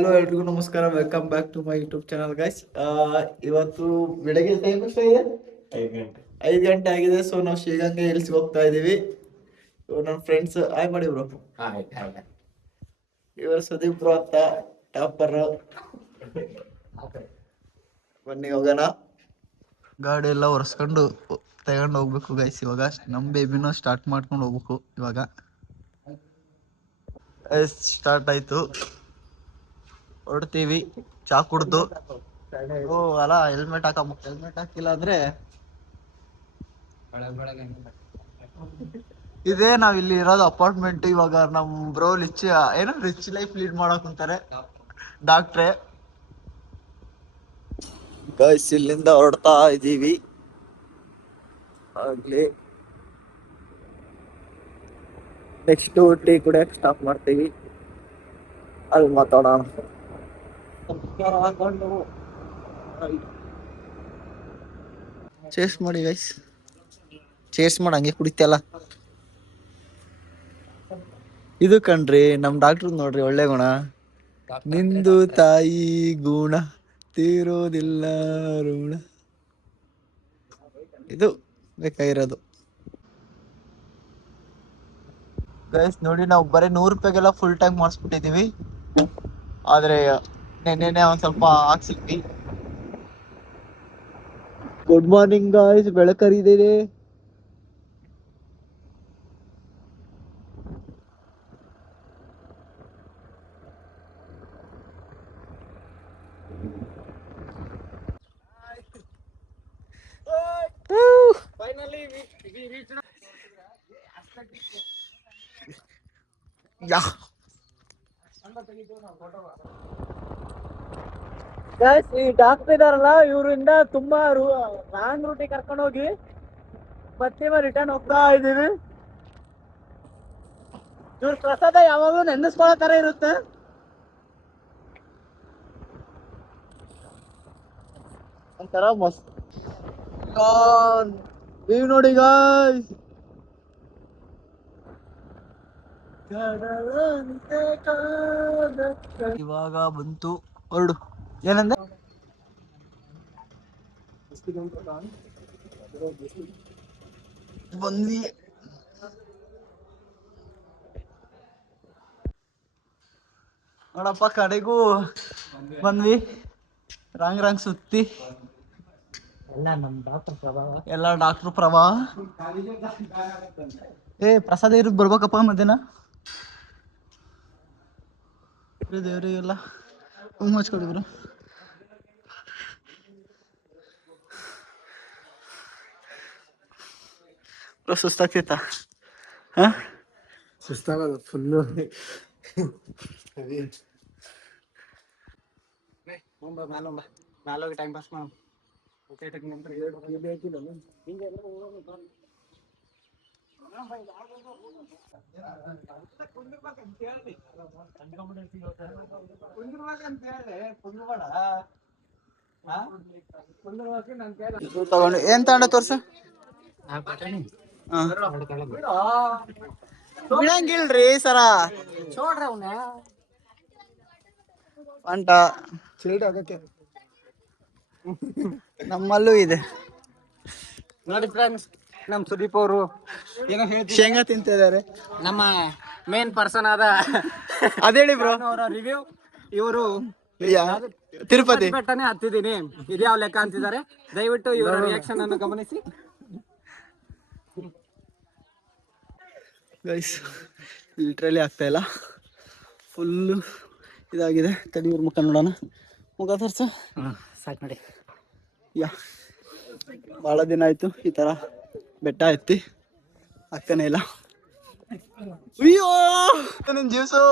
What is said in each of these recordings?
Hello ಎಲ್ರಿಗೂ ನಮಸ್ಕಾರ, welcome back to my YouTube channel guys. ಇವತ್ತು ಬೆಳಗ್ಗೆ ಟೈಮ್ ಎಷ್ಟಾಗಿದೆ? 5 ಗಂಟೆ. 5 ಗಂಟೆ ಆಗಿದೆ. ಸೊ ನಾವು ಶ್ರೀಗಂಗೆ ಹಿಲ್ಸ್ಗೆ ಹೋಗ್ತಾ ಇದೀವಿ. ನನ್ನ ಫ್ರೆಂಡ್ಸ್ ಆಯ್ ಮಾಡಿ ಬ್ರೋ. ಇವರು ಸುದೀಪ್ ಬ್ರೋ ಅಂತ ಟಾಪರ್. ಬನ್ನಿ ಹೋಗೋಣ. ಗಾಡಿ ಎಲ್ಲ ಒರೆಸ್ಕೊಂಡು ತಗೊಂಡು ಹೋಗ್ಬೇಕು ಗೈಸ್. ಇವಾಗ ನಮ್ಮ ಬೇಬಿನೂ ಸ್ಟಾರ್ಟ್ ಮಾಡ್ಕೊಂಡು ಹೋಗ್ಬೇಕು. ಇವಾಗ ಸ್ಟಾರ್ಟ್ ಆಯ್ತು, ಹೊಡ್ತೀವಿ. ಚಾ ಕುಡ್ದು ಓ ಅಲ್ಲ ಹೆಲ್ಮೆಟ್ ಹೆಲ್ಮೆಟ್ ಹಾಕಿಲ್ಲ ಅಂದ್ರೆ ಇದೇ ನಾವ್ ಇಲ್ಲಿ ಇರೋದು ಅಪಾರ್ಟ್ಮೆಂಟ್. ಇವಾಗ ನಮ್ ಬ್ರೋ ರಿಚ್ ಲೈಫ್ ಲೀಡ್ ಮಾಡಕ್ ಅಂತಾರೆ ಡಾಕ್ಟ್ರೆ. ಗೈಸ್ ಇಲ್ಲಿಂದ ಹೊರಡ್ತಾ ಇದೀವಿ. ಆಗ್ಲಿ ನೆಕ್ಸ್ಟ್ ಟೀ ಕುಡಿಯಕ್ ಸ್ಟಾಪ್ ಮಾಡ್ತೀವಿ, ಅಲ್ಲಿ ಮಾತಾಡೋಣ. ಚೇಸ್ ಮಾಡಿ ಗೈಸ್, ಚೇಸ್ ಮಾಡಿ ಹಂಗೆ ಕುಡಿತಲ್ಲ. ಇದು ಕಣ್ರಿ ನಮ್ ಡಾಕ್ಟರ್ ನೋಡ್ರಿ, ಒಳ್ಳೆ ಗುಣ. ನಿಂದು ತಾಯಿ ಗುಣ ತೀರೋದಿಲ್ಲ ಋಣ. ಇದು ಬೇಕಾಗಿರೋದು ಗೈಸ್. ನೋಡಿ ನಾವು ಬರೀ 100 ರೂಪಾಯಿಗೆಲ್ಲ ಫುಲ್ ಟ್ಯಾಂಕ್ ಮಾಡಿಸ್ಬಿಟ್ಟಿದೀವಿ. ಆದ್ರೆ ನೆನ್ನೆನೆ ಒಂದ್ ಸ್ವಲ್ಪ ಹಾಕ್ಸಿದ್ವಿ. ಗುಡ್ ಮಾರ್ನಿಂಗ್ ಗಾಯ್ಸ್, ಬೆಳಕರಿದ್ದೇನೆ. ಈ ಡಾಕ್ಟರ್ ಇದಾರಲ್ಲ, ಇವರಿಂದ ತುಂಬಾ ರಾಂಗ್ ರೂಟಿಗೆ ಕರ್ಕೊಂಡು ಹೋಗಿ ಮತ್ತೆ ರಿಟರ್ನ್ ಹೋಗ್ತಾ ಇದೀವಿ. ಇವ್ರ ಪ್ರಸಾದ ಯಾವಾಗಲೂ ನೆನೆಸ್ಕೊಳ್ಳೋ ತರ ಇರುತ್ತೆ. ಒಂಥರ ಮಸ್ತ್ ವ್ಯೂ ನೋಡಿ ಗಾಯ್ಸ್. ಇವಾಗ ಬಂತು ಹೊರಡು. ಏನಂದೆ? ಬಂದ್ವಿ. ನೋಡಪ್ಪ ಕಡೆಗೂ ಬಂದ್ವಿ. ರಾಂಗ್ ಸುತ್ತಿ ಎಲ್ಲ ಡಾಕ್ಟರ್ ಪ್ರಭಾ. ಪ್ರಸಾದ ಇರೋದು ಬರ್ಬೇಕಪ್ಪ ಮಧ್ಯಾಹ್ನ. ದೇವ್ರಿಗೆಲ್ಲ ಹಚ್ಕೊಡಿದ್ರು. ಸುಸ್ತಾಗ್ತಿತ್ತ? ಸುಸ್ತಾಗೋದು ಫುಲ್ಲು. ಮ್ಯಾಲೋಗಿ ಟೈಮ್ ಪಾಸ್ ಮಾಡ. ತಗೊಂಡು ಏನ್ ತಗೊಂಡ ತೋರ್ಸ. ಬಿಡಂಗಿಲ್ರಿ ಸರ. ಅಂಟ ನಮ್ಮಲ್ಲೂ ಇದೆ ನೋಡಿ ಫ್ರೆಂಡ್ಸ್. ನಮ್ ಸುದೀಪ್ ಅವರು ಏನೋ ಶೇಂಗಾ ತಿಂತಿದ್ದಾರೆ. ನಮ್ಮ ಮೇನ್ ಪರ್ಸನ್ ಆದ ಅದೇಳಿ ಬ್ರೋ ಅವರ ರಿವ್ಯೂ. ಇವರು ತಿರುಪತಿ ಬೆಟ್ಟನೇ ಹತ್ತಿದ್ದೀನಿ, ಇದ್ಯಾವ ಲೆಕ್ಕ ಅಂತಿದ್ದಾರೆ. ದಯವಿಟ್ಟು ಇವರ ರಿಯಾಕ್ಷನ್ ಅನ್ನು ಗಮನಿಸಿ ಗೈಸ್. ಲಿಟ್ರಲಿ ಆಗ್ತಾ ಇಲ್ಲ, ಫುಲ್ಲು ಇದಾಗಿದೆ. ತಡಿ ಇವ್ರ ಮುಖ ನೋಡೋಣ. ಮುಖ ತೋರ್ಸ. ಸಾಕು ನೋಡಿ. ಭಾಳ ದಿನ ಆಯ್ತು ಈ ಥರ ಬೆಟ್ಟ ಎತ್ತಿ, ಆಗ್ತಾನೆ ಇಲ್ಲ. ಅಯ್ಯೋ ನಿನ್ ಜ್ಯೂಸು.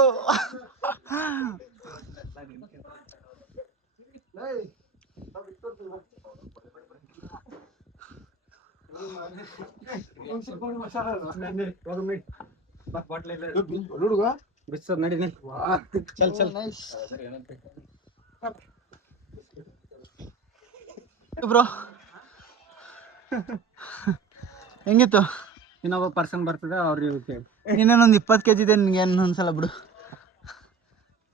ಚಲ್ ಚಲ್ ಬ್ರೋ. ಹೆಂಗಿತ್ತು? ಇನ್ನೊಬ್ಬ ಪರ್ಸನ್ ಬರ್ತದೆ ಅವ್ರಿಗೆ. ಇನ್ನೇನೊಂದು 20 kg ಇದೆ ನಿನ್ಗೆ. ಒಂದ್ಸಲ ಬಿಡು.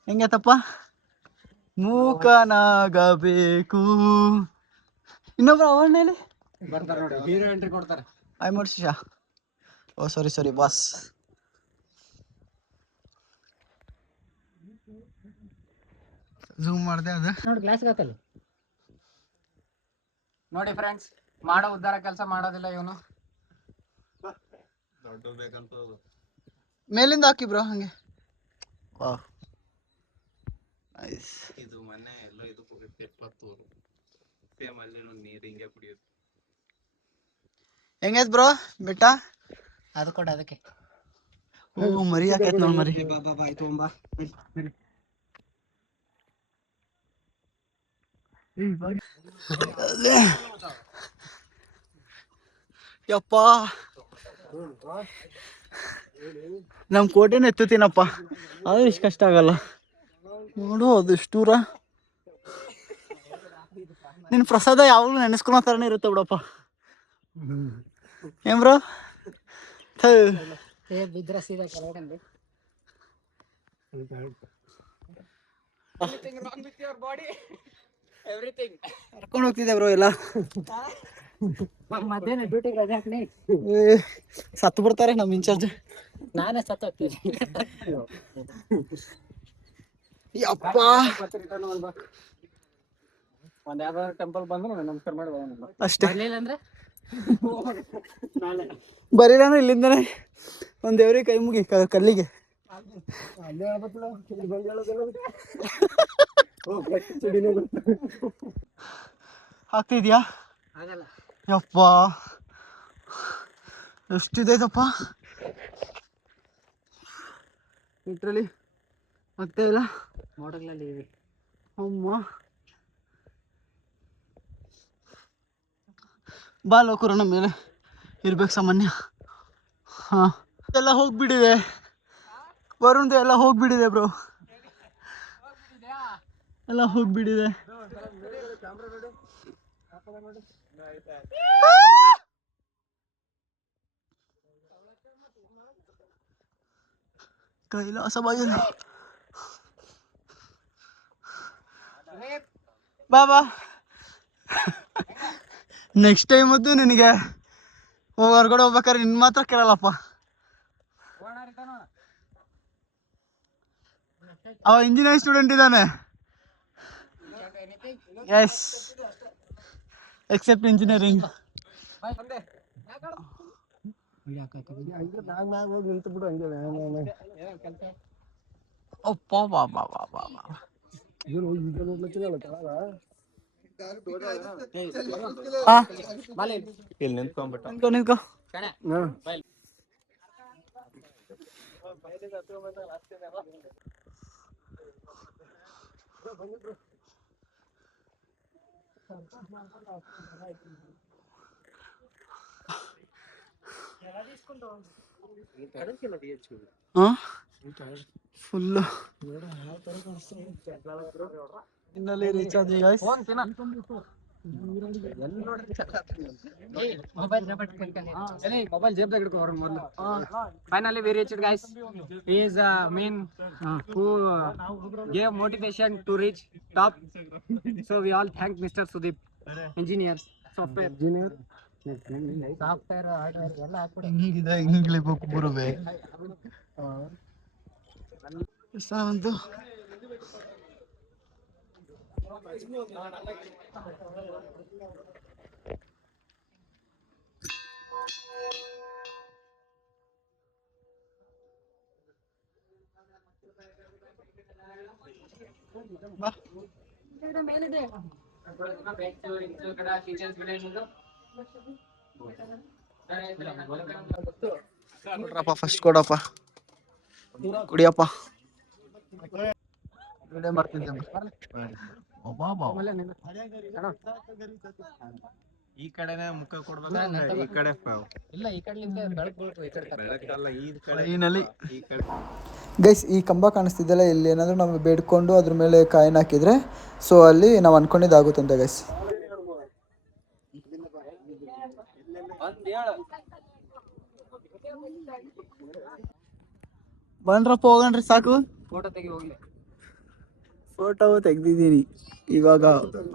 ಹೆಂಗೈತಪ್ಪ? ಮೂಕನಾಗಬೇಕು. ಇನ್ನೊಬ್ರು ಅವಣ್ಣೇಲಿ ಬರ್ತಾರೆ ನೋಡಿ, ಹೀರೋ ಎಂಟ್ರಿ ಕೊಡ್ತಾರೆ. ಐ ಮಾಡ್ಸಿಷ. Oh sorry boss. ಝೂಮ್ ಮಾಡಿದೆ ಅದು ನೋಡಿ, ಗ್ಲಾಸ್ ಹಾಕಲ್ಲಿ ನೋಡಿ ಫ್ರೆಂಡ್ಸ್. ಮಾಡೋ ಉದ್ಧಾರ ಕೆಲಸ ಮಾಡೋದಿಲ್ಲ ಇವನು. ಮೇಲಿಂದ ಹಾಕಿ ಬ್ರೋ ಹಂಗೆ. ಇದು ಮನೆ ಎಲ್ಲ ಇದು 70 ಸೇಮ್ ಅಲ್ಲಿ ನೀರು ಹಿಂಗೆ ಕುಡಿಯೋದು. ಹೆಂಗೈತ್ ಬ್ರೋ ಬೆಟ್ಟ? ಅದು ಕೊಡ ಅದಕ್ಕೆ. ಓ ಮರಿ ಹಾಕೈತ್ ನೋಡ್ ಮರಿ. ಬಾ ಆಯ್ತು ಬಾ. ಯಪ್ಪ ನಮ್ ಕೋಟೆನ ಎತ್ತುತ್ತೀನಪ್ಪ, ಅದು ಇಷ್ಟು ಕಷ್ಟ ಆಗಲ್ಲ ನೋಡು. ಅದು ಎಷ್ಟು ದೂರ. ನಿನ್ ಪ್ರಸಾದ ಯಾವಾಗಲೂ ನೆನೆಸ್ಕೊಳೋ ಥರನೇ ಇರುತ್ತೆ ಬಿಡಪ್ಪ. ಏನ್ ಬ್ರೋ? ಬಿದ್ರ ಸೀದಾ ಕರ್ಕೊಂಡು ಹೋಗ್ತಿದ್ದೆ ಬ್ರೋ ಎಲ್ಲ. ಮಧ್ಯಾಹ್ನ ಡ್ಯೂಟಿಗೆ ರಜೆ ಹಾಕ್ನಿ. ಸತ್ತು ಬಿಡ್ತಾರೆ ನಮ್ ಇನ್ಚಾರ್ಜ್. ನಾನೇ ಸತ್ತು ಹೋಗ್ತೀನಿ. ಯಪ್ಪ ಒಂದ್ ಯಾವ್ದಾದ್ರು ಟೆಂಪಲ್ ಬಂದ್ರು ನಮಸ್ಕಾರ ಮಾಡಿ ಅಷ್ಟೇ. ಅಂದ್ರೆ ಬರೀಲ್ಲ ಅಂದ್ರೆ ಇಲ್ಲಿಂದಾನೆ ಒಂದ್ ದೇವ್ರಿಗೆ ಕೈ ಮುಗಿ ಕಲ್ಲಿಗೆ. ಆಗ್ತಿದ್ಯಾ? ಯಪ್ಪ ಎಷ್ಟಿದೈತಪ್ಪ ಲಿಟ್ರಲಿ. ಮತ್ತೆ ಇಲ್ಲ ಮೋಡಗಳಲ್ಲಿ ಅಮ್ಮ ಬಾ ಲೋಕರು ನಮ್ಮ ಮೇಲೆ ಇರ್ಬೇಕು ಸಾಮಾನ್ಯ. ಹಾ ಎಲ್ಲ ಹೋಗ್ಬಿಟ್ಟಿದೆ ವರುಣ್ದು, ಎಲ್ಲ ಹೋಗ್ಬಿಟ್ಟಿದೆ ಬ್ರೋ, ಎಲ್ಲ ಹೋಗ್ಬಿಟ್ಟಿದೆ. ಕೈಲಾಸ ಬಾಯಲ್ಲ. ಬಾಬಾ ನೆಕ್ಸ್ಟ್ ಟೈಮ್ ಅದು ನಿನಗೆ ಹೊರಗಡೆ ಹೋಗ್ಬೇಕಾದ್ರೆ ನಿನ್ ಮಾತ್ರ ಕೇಳಲ್ಲಪ್ಪ. ಅವ ಇಂಜಿನಿಯರಿಂಗ್ ಸ್ಟೂಡೆಂಟ್ ಇದ್ದಾನೆ. Yes except engineering. ಅಪ್ಪ ಬಾ ಬಾ ಬಾ ಬಾ ಬಾ. ನಿಂತ್ಕೊ. ಫುಲ್ ಇನ್ನಲ್ಲಿ ರೀಚಾರ್ಜ್ ಮೊಬೈಲ್ ಜೇಬ್ದಾಗ ಇಟ್ಕೋ ಅವ್ರ ಮೊದಲು. Finally we reached guys. He is man who gave motivation to reach top. So we all thank Mr. Sudeep, engineer, software engineer. Software hardware ಎಲ್ಲ ಹಾಕ್ಬಿಡಿ. ಹಿಂಗಿದೆ ಹಿಂಗ್ಲಿ ಬೇಕು ಬರುವೆ. ಒಂದು ಫಸ್ಟ್ ಕೊಡಪ್ಪ, ಕುಡಿಯಪ್ಪ. ಈ ಕಡೆನೆ ಮುಖ ಕೊಡ್ಬೇಕು, ಈ ಕಡೆ ಇಲ್ಲ, ಈ ಕಡೆ. ಗೈಸ್ ಈ ಕಂಬ ಕಾಣಿಸ್ತಿದ್ದಲ್ಲ, ಇಲ್ಲಿ ಏನಾದರೂ ನಾವು ಬೇಡ್ಕೊಂಡು ಅದ್ರ ಮೇಲೆ ಕಾಯಿನ ಹಾಕಿದ್ರೆ ಸೊ ಅಲ್ಲಿ ನಾವು ಅನ್ಕೊಂಡಿದ್ದಾಗುತ್ತಂತೆ ಗೈಸ್. ಬನ್ರಪ್ಪ ಹೋಗಣ್ರಿ, ಸಾಕು ಫೋಟೋ ತೆಗಿ ಹೋಗ್ಲಿ. ಫೋಟೋ ತೆಗ್ದಿದ್ದೀನಿ, ಇವಾಗ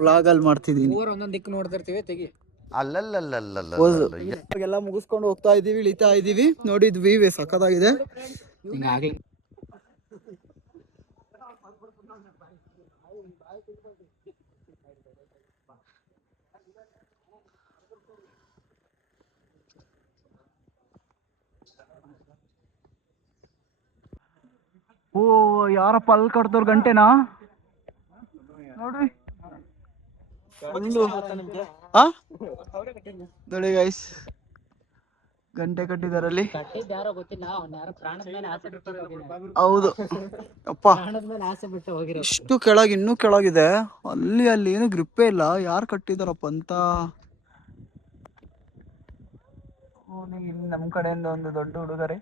ವ್ಲಾಗಲ್ಲಿ ಮಾಡ್ತಿದ್ದೀನಿ. ಒಂದೊಂದು ದಿಕ್ಕು ನೋಡ್ತಿರ್ತೀವಿ, ತೆಗಿ. ಇವಾಗೆಲ್ಲ ಮುಗಿಸ್ಕೊಂಡು ಹೋಗ್ತಾ ಇದೀವಿ, ಇಳಿತಾ ಇದೀವಿ. ನೋಡಿದ್ವಿ ಸಖತ್ತಾಗಿದೆ. ಓ ಯಾರಪ್ಪ ಅಲ್ಲಿ ಕಟ್ದವ್ರ ಗಂಟೆನಾ ನೋಡ್ರಿ. ನೋಡಿ ಗೈಸ್, ಗಂಟೆ ಕಟ್ಟಿದಾರಲ್ಲಿ. ಹೌದು ಅಪ್ಪ, ಇಷ್ಟು ಕೆಳಗೆ ಇನ್ನೂ ಕೆಳಗಿದೆ. ಅಲ್ಲಿ ಏನು ಗ್ರಿಪ್ಪೇ ಇಲ್ಲ. ಯಾರು ಕಟ್ಟಿದಾರಪ್ಪ ಅಂತ. ನಮ್ ಕಡೆಯಿಂದ ಒಂದು ದೊಡ್ಡ ಹುಡುಗರೆ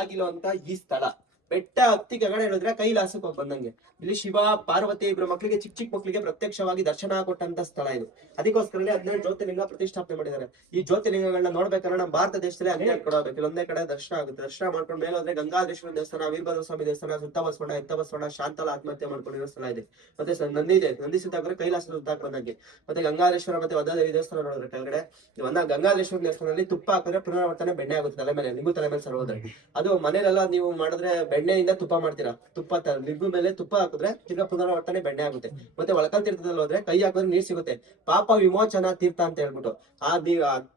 ಆಗಿಲ್ಲ ಅಂತ ಈ ಸ್ಥಳ. ಬೆಟ್ಟ ಹತ್ತಿ ಕೆಳಗಡೆ ಹೇಳಿದ್ರೆ ಕೈಲಾಸಕ್ಕೆ ಹೋಗಿ ಬಂದಂಗೆ. ಇಲ್ಲಿ ಶಿವ ಪಾರ್ವತಿ ಇಬ್ರು ಮಕ್ಕಳಿಗೆ, ಚಿಕ್ಕ ಮಕ್ಕಳಿಗೆ ಪ್ರತ್ಯಕ್ಷವಾಗಿ ದರ್ಶನ ಕೊಟ್ಟಂತ ಸ್ಥಳ ಇದು. ಅದಕ್ಕೋಸ್ಕರನೇ 17 ಜ್ಯೋತಿರ್ಲಿಂಗ ಪ್ರತಿಷ್ಠಾಪನೆ ಮಾಡಿದ್ದಾರೆ. ಈ ಜ್ಯೋತಿರ್ಲಿಂಗಗಳನ್ನ ನೋಡ್ಬೇಕಂದ್ರೆ ನಮ್ಮ ಭಾರತ ದೇಶದಲ್ಲಿ 12 ಕೊಡಬೇಕು. ಇಲ್ಲೊಂದೇ ಕಡೆ ದರ್ಶನ ಆಗುತ್ತೆ. ದರ್ಶನ ಮಾಡ್ಕೊಂಡು ಮೇಲೆ ಹೋದ್ರೆ ಗಂಗಾಧರೇಶ್ವರ ದೇವಸ್ಥಾನ, ವೀರಭದ್ರ ಸ್ವಾಮಿ ದೇವಸ್ಥಾನ, ಸುತ್ತ ಬಸವಣ್ಣ, ಎತ್ತ ಬಸವಣ್ಣ, ಶಾಂತಲ ಆತ್ಮಹತ್ಯೆ ಮಾಡ್ಕೊಂಡಿರೋ ಸ್ಥಳ ಇದೆ. ಮತ್ತೆ ನಂದಿ ಇದೆ. ನಂದಿ ಸುತ್ತಾಕ್ರೆ ಕೈಲಾಸ ಸುತ್ತಾಕ್ ಬಂದಂಗೆ. ಮತ್ತೆ ಗಂಗಾಧರೇಶ್ವರ ಮತ್ತೆ ವದಾದೇವಿ ದೇವಸ್ಥಾನ ನೋಡಿದ್ರೆ ಕೆಳಗಡೆ ಗಂಗಾಧರೇಶ್ವರ ದೇವಸ್ಥಾನದಲ್ಲಿ ತುಪ್ಪ ಹಾಕಿದ್ರೆ ಪುನರಾವರ್ತನೆ ಬೆಣ್ಣೆ ಆಗುತ್ತೆ ತಲೆ ಮೇಲೆ, ನಿಂಗು ತಲೆ ಮೇಲೆ ಸರೋದ್ರೆ. ಅದು ಮನೇಲೆಲ್ಲ ನೀವು ಮಾಡಿದ್ರೆ ಬೆಣ್ಣೆಯಿಂದ ತುಪ್ಪ ಮಾಡ್ತೀರಾ. ತುಪ್ಪ ನಿಂಬು ಮೇಲೆ ತುಪ್ಪ ಹಾಕಿದ್ರೆ ತಿರ್ಗಾ ಪುನರಾವರ್ತನೆ ಬೆಣ್ಣೆ ಆಗುತ್ತೆ. ಮತ್ತೆ ಒಳಕಲ್ ತೀರ್ಥದಲ್ಲಿ ಹೋದ್ರೆ ಕೈ ಹಾಕಿದ್ರೆ ನೀರ್ ಸಿಗುತ್ತೆ. ಪಾಪ ವಿಮೋಚನಾ ತೀರ್ಥ ಅಂತ ಹೇಳ್ಬಿಟ್ಟು ಆ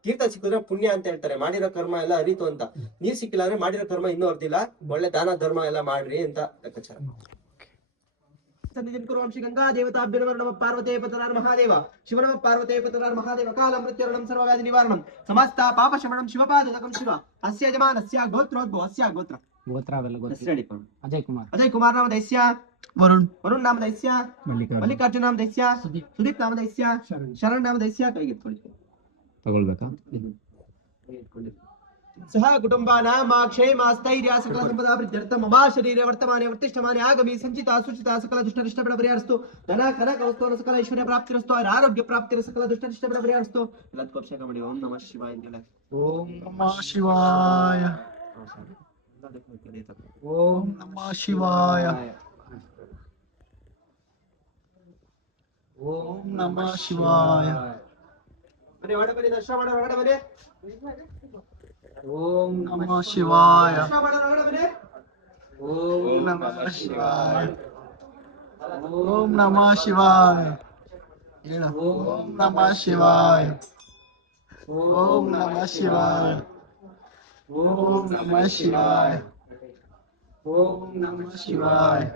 ತೀರ್ಥ ಸಿಕ್ಕಿದ್ರೆ ಪುಣ್ಯ ಅಂತ ಹೇಳ್ತಾರೆ. ಮಾಡಿರೋ ಕರ್ಮ ಎಲ್ಲ ಅರಿತು ಅಂತ. ನೀರ್ ಸಿಕ್ಕಿಲ್ಲ ಅಂದ್ರೆ ಮಾಡಿರೋ ಕರ್ಮ ಇನ್ನೂ ಅರ್ದಿಲ್ಲ. ಒಳ್ಳೆ ದಾನ ಧರ್ಮ ಎಲ್ಲ ಮಾಡ್ರಿ ಅಂತ ಲೆಕ್ಕಾಚಾರ. ಶ್ರೀ ಗಂಗಾ ದೇವತಾಭ್ಯೋ ನಮಃ ಪಾರ್ವತೇ ಪತನಾರ್ ಮಹಾದೇವ. ಶಿವ ನಮಃ ಪಾರ್ವತೇ ಪತನಾರ್ ಮಹಾದೇವ. ಕಾಲ ಮೃತ್ಯುರಣಂ ಸರ್ವವ್ಯಾಧಿ ನಿವಾರಣಂ ಸಮಸ್ತ ಪಾಪ ಶಮನಂ ಶಿವಪಾದಕಂ ಶಿವ. ಅಸ್ಯ ಯಜಮಾನಸ್ಯ ಗೋತ್ರೋದ್ಭವ ಅಸ್ಯ ಗೋತ್ರ ಅಜಯ್ ಕುಮಾರ್ ನಾಮ ದೈಸ್ಯ ವರುಣ್ ನಾಮ ದೈಸ್ಯ ಮಲ್ಲಿಕಾರ್ಜುನ ನಾಮ ದೈಸ್ಯ ಸುದೀಪ್ ನಾಮ ದೈಸ್ಯ ಶರಣ್ ನಾಮ ದೈಸ್ಯ. ಕೈಗೆ ತಗೊಳ್ಬೇಕಾ? ಸಹ ಕುಟುಂಬಾನಾಂ ಕ್ಷೇಮಾಸ್ಥೈರ್ಯ ಸಕಲ ಸಂಪದಾ ವೃದ್ಧ್ಯರ್ಥಂ ಮಮ ಶರೀರೆ ವರ್ತಮಾನೆ ವರ್ತಿಷ್ಠಮಾನೆ ಆಗಮಿ ಸಂಚಿತ ಸುಚಿತ ಸಕಲ ದುಷ್ಟ ನಿಷ್ಠ ಪರಿಹರಿಸ್ತು. ಧನ ಕನಕ ವಸ್ತು ಸಕಲ ಐಶ್ವರ್ಯ ಪ್ರಾಪ್ತಿರಸ್ತು. ಆರೋಗ್ಯ ಪ್ರಾಪ್ತಿರ ಸಕಲ ದುಷ್ಟ ನಿಷ್ಠ ಪರಿಹರಿಸ್ತು. ಎಲ್ಲದಕ್ಕೂ ಅಭಿಷೇಕ ಮಾಡಿ. ಓಂ ನಮಃ ಶಿವಾಯ ಅಂತ. ಓಂ ನಮಃ ಶಿವಾಯ. ಓಂ ನಮಃ ಶಿವಾಯ. ಓಂ ನಮಃ ಶಿವಾಯ. ಬನ್ನಿ ಒಳಗಡೆ ಬನ್ನಿ, ದರ್ಶನ ಮಾಡೋ ಹೊರಗಡೆ ಬನ್ನಿ. ಓಂ ನಮಃ ಶಿವಾಯ. ಓಂ ನಮಃ ಶಿವಾಯ. ಓಂ ನಮಃ ಶಿವಾಯ. ಓಂ ನಮಃ ಶಿವಾಯ. ಓಂ ನಮಃ ಶಿವಾಯ. ಓಂ ನಮಃ ಶಿವಾಯ. ಓಂ ನಮಃ ಶಿವಾಯ.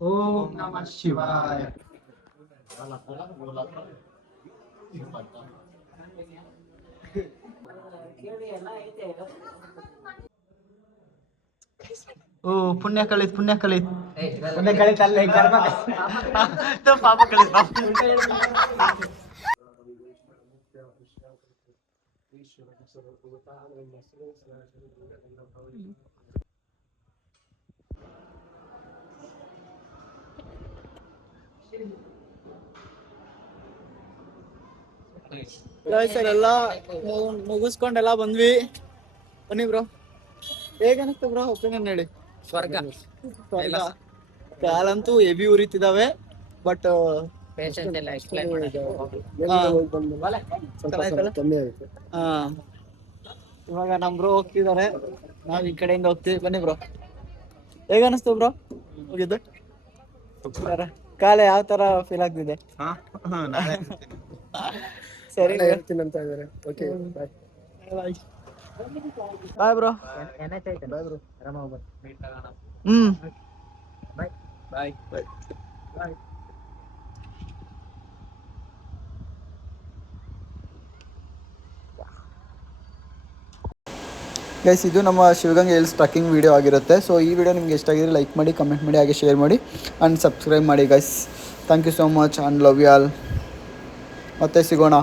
ಓಂ ನಮಃ ಶಿವಾಯ. ಓ ಪುಣ್ಯ ಕಳಿತ್ ಅಲ್ಲೇ ಪಾಪ ಕಳಿತ್. ಸರ್ ಎಲ್ಲ ಮುಗಿಸ್ಕೊಂಡೆಲ್ಲ ಬಂದ್ವಿ. ಬನ್ನಿ ಬ್ರೋ, ಹೇಗನ್ನಿಸ್ತು ಬ್ರೋ ಒಪಿನಿಯನ್ ಹೇಳಿ. ಸ್ವರ್ಗ. ಕಾಲಂತೂ ಹೆವಿ ಉರಿತಿದಾವೆ. ಬಟ್ ಇವಾಗ ನಮ್ ಬ್ರೋ ಹೋಗ್ತಿದಾರೆ, ನಾವ್ ಈ ಕಡೆಯಿಂದ ಹೋಗ್ತೀವಿ. ಬನ್ನಿ ಬ್ರೋ, ಹೇಗನ್ನಿಸ್ತು ಬ್ರೋ ಹೋಗಿದ್ದು? ಕಾಲ ಯಾವ ತರ ಫೀಲ್ ಆಗ್ತಿದೆ? ಸರಿ ಹೇಳ್ತೀನಿ ಅಂತ ಇದಾರೆ. Okay bye. Bye bro. Bye bro. Bye bye bye. Guys, ಇದು ನಮ್ಮ ಶಿವಗಂಗೆ ಹಿಲ್ಸ್ ಟ್ರಕ್ಕಿಂಗ್ ವಿಡಿಯೋ ಆಗಿರುತ್ತೆ. ಸೊ ಈ ವಿಡಿಯೋ ನಿಮಗೆ ಇಷ್ಟ ಆಗಿದ್ರೆ ಲೈಕ್ ಮಾಡಿ, ಕಮೆಂಟ್ ಮಾಡಿ, ಹಾಗೆ ಶೇರ್ ಮಾಡಿ ಆ್ಯಂಡ್ ಸಬ್ಸ್ಕ್ರೈಬ್ ಮಾಡಿ guys. Thank you so much and love you all. ಮತ್ತೆ ಸಿಗೋಣ.